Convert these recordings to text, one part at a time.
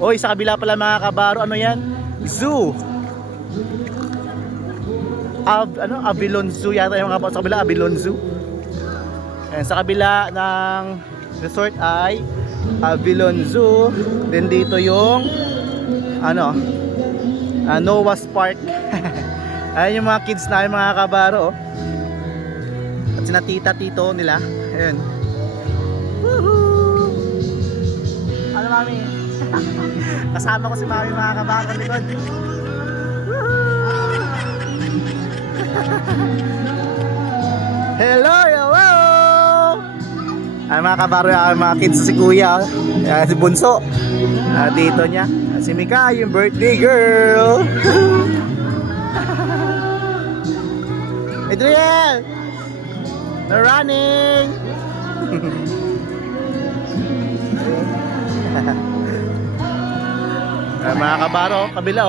Oy, sa kabila pala mga kabaro, ano yan? Zoo. Avilon Zoo yata yung mga kabaro. Sa kabila, Avilon Zoo. Ayan, sa kabila ng resort ay Avilon Zoo. Then dito yung Noah's Park. Ayan yung mga kids na yung mga kabaro. At sina tita tito nila. Ayan. Woohoo! Ano mami? Kasama ko si mami mga kabaro likod. Hello, hello! Ay mga kabaro, mga kids si kuya, si Bunso, dito niya, si Mika, yung birthday girl. Adriel! They're running! Ay mga kabaro, kabila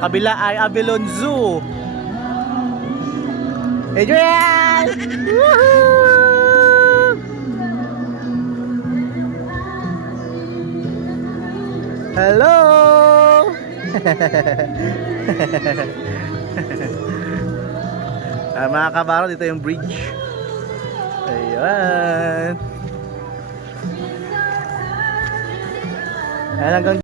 kabila ay Avilon Zoo. Adriel! Woohoo! Hello! Mga kabaro, dito yung bridge. Ayan. Ayan hanggang